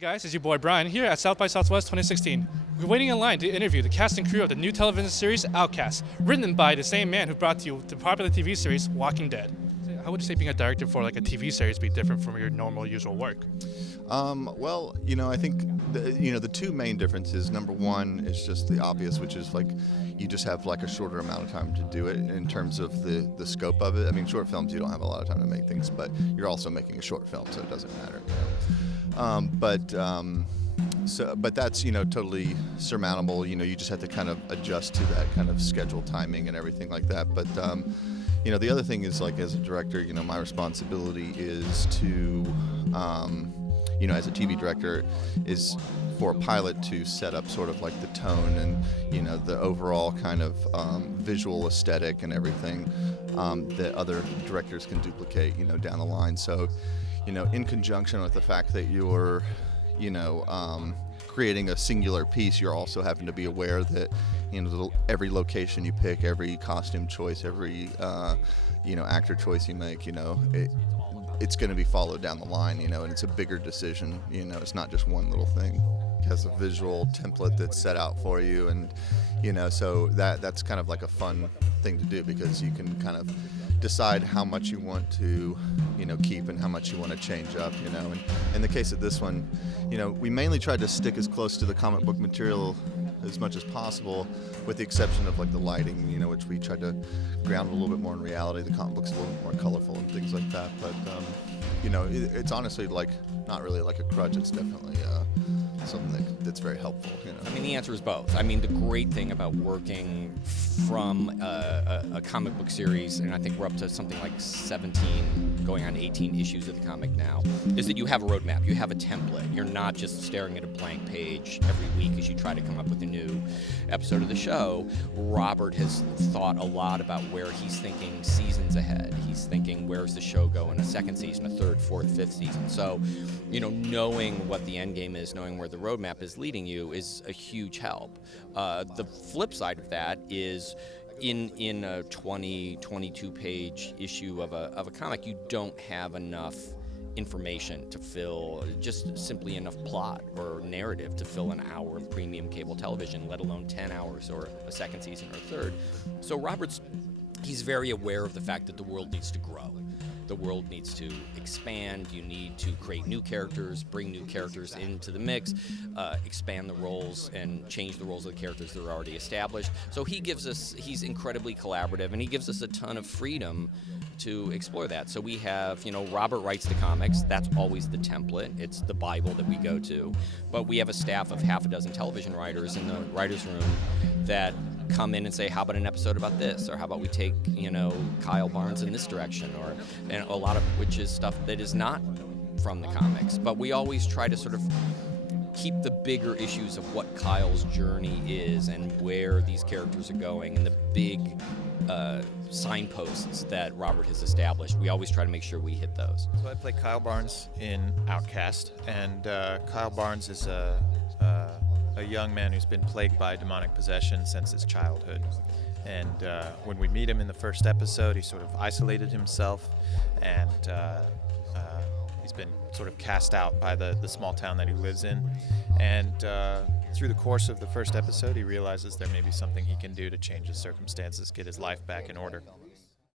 Guys, it's your boy Brian here at South by Southwest 2016. We're waiting in line to interview the cast and crew of the new television series Outcast, written by the same man who brought you the popular TV series Walking Dead. How would you say being a director for like a TV series be different from your normal usual work? Well, I think the two main differences. Number one is just the obvious, which is like you just have like a shorter amount of time to do it in terms of the scope of it. I mean, short films you don't have a lot of time to make things, but you're also making a short film, so it doesn't matter. But that's totally surmountable. You just have to kind of adjust to that kind of schedule timing and everything like that. But the other thing is, like, as a director, my responsibility is to as a TV director, is for a pilot to set up sort of like the tone and the overall kind of visual aesthetic and everything that other directors can duplicate down the line. So in conjunction with the fact that you're creating a singular piece, you're also having to be aware that every location you pick, every costume choice, every actor choice you make, it's going to be followed down the line, and it's a bigger decision. It's not just one little thing. It has a visual template that's set out for you, and so that's kind of like a fun thing to do, because you can kind of decide how much you want to keep and how much you want to change up. And in the case of this one, we mainly tried to stick as close to the comic book material as much as possible, with the exception of like the lighting, which we tried to ground a little bit more in reality. The comic book's a little bit more colorful and things like that, but it's honestly like not really like a crutch. It's definitely something that's very helpful. I mean, the answer is both. I mean, the great thing about working from a comic book series, and I think we're up to something like 17, going on 18 issues of the comic now, is that you have a roadmap, you have a template. You're not just staring at a blank page every week as you try to come up with a new episode of the show. Robert has thought a lot about where he's thinking seasons ahead. He's thinking, where's the show go in a second season, a third, fourth, fifth season. So, knowing what the end game is, knowing where the roadmap is leading you is a huge help. The flip side of that is in a 22 page issue of a comic, you don't have enough information to fill just simply enough plot or narrative to fill an hour of premium cable television, let alone 10 hours or a second season or a third. So he's very aware of the fact that the world needs to grow. The world needs to expand. You need to create new characters, bring new characters into the mix, expand the roles and change the roles of the characters that are already established. So he's incredibly collaborative, and he gives us a ton of freedom to explore that. So we have, Robert writes the comics. That's always the template. It's the Bible that we go to. But we have a staff of half a dozen television writers in the writer's room that come in and say, how about an episode about this? Or how about we take, Kyle Barnes in this direction? And a lot of which is stuff that is not from the comics. But we always try to sort of keep the bigger issues of what Kyle's journey is and where these characters are going and the big signposts that Robert has established. We always try to make sure we hit those. So I play Kyle Barnes in Outcast, and Kyle Barnes is a young man who's been plagued by demonic possession since his childhood. And when we meet him in the first episode, he sort of isolated himself, and he's been sort of cast out by the small town that he lives in. And through the course of the first episode, he realizes there may be something he can do to change his circumstances, get his life back in order.